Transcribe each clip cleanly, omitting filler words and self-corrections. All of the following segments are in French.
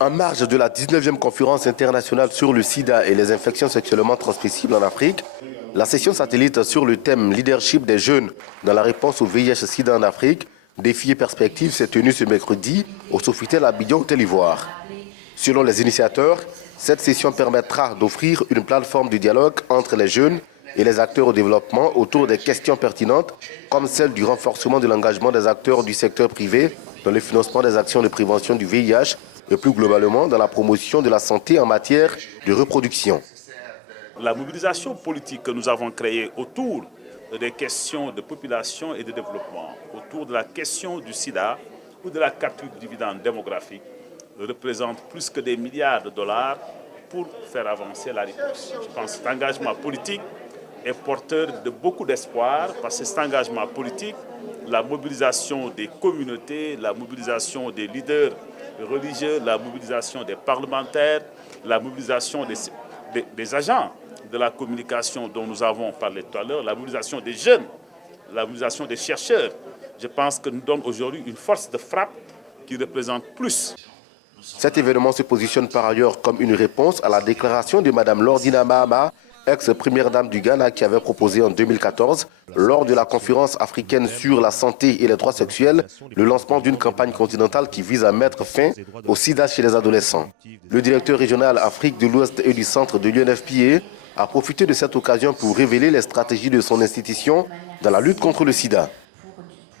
En marge de la 19e conférence internationale sur le sida et les infections sexuellement transmissibles en Afrique, la session satellite sur le thème Leadership des jeunes dans la réponse au VIH-Sida en Afrique, défis et perspectives s'est tenue ce mercredi au Sofitel à Abidjan, Côte d'Ivoire. Selon les initiateurs, cette session permettra d'offrir une plateforme de dialogue entre les jeunes et les acteurs au développement autour des questions pertinentes comme celle du renforcement de l'engagement des acteurs du secteur privé dans le financement des actions de prévention du VIH et plus globalement dans la promotion de la santé en matière de reproduction. La mobilisation politique que nous avons créée autour des questions de population et de développement, autour de la question du sida ou de la capture du dividende démographique, représente plus que des milliards de dollars pour faire avancer la réponse. Je pense que cet engagement politique est porteur de beaucoup d'espoir parce que cet engagement politique, la mobilisation des communautés, la mobilisation des leaders religieux, la mobilisation des parlementaires, la mobilisation des agents de la communication dont nous avons parlé tout à l'heure, la mobilisation des jeunes, la mobilisation des chercheurs, je pense que nous donne aujourd'hui une force de frappe qui représente plus. Cet événement se positionne par ailleurs comme une réponse à la déclaration de Mme Lordina Mahama, ex-première dame du Ghana, qui avait proposé en 2014, lors de la conférence africaine sur la santé et les droits sexuels, le lancement d'une campagne continentale qui vise à mettre fin au sida chez les adolescents. Le directeur régional Afrique de l'Ouest et du centre de l'UNFPA a profité de cette occasion pour révéler les stratégies de son institution dans la lutte contre le sida.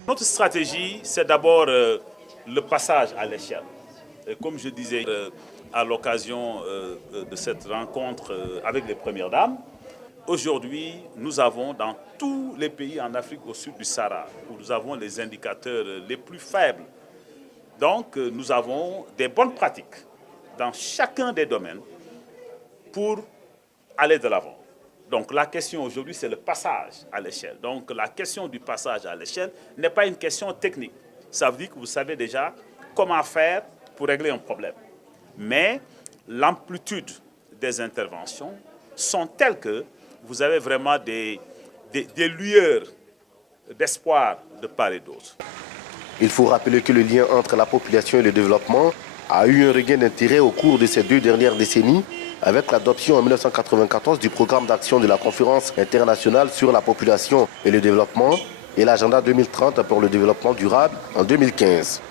Notre stratégie, c'est d'abord le passage à l'échelle. Comme je disais à l'occasion de cette rencontre avec les premières dames, aujourd'hui, nous avons dans tous les pays en Afrique au sud du Sahara, où nous avons les indicateurs les plus faibles. Donc, nous avons des bonnes pratiques dans chacun des domaines pour aller de l'avant. Donc, la question aujourd'hui, c'est le passage à l'échelle. Donc, la question du passage à l'échelle n'est pas une question technique. Ça veut dire que vous savez déjà comment faire pour régler un problème. Mais l'amplitude des interventions sont telles que vous avez vraiment des lueurs d'espoir de part et d'autre. Il faut rappeler que le lien entre la population et le développement a eu un regain d'intérêt au cours de ces 2 dernières décennies avec l'adoption en 1994 du programme d'action de la Conférence internationale sur la population et le développement et l'agenda 2030 pour le développement durable en 2015.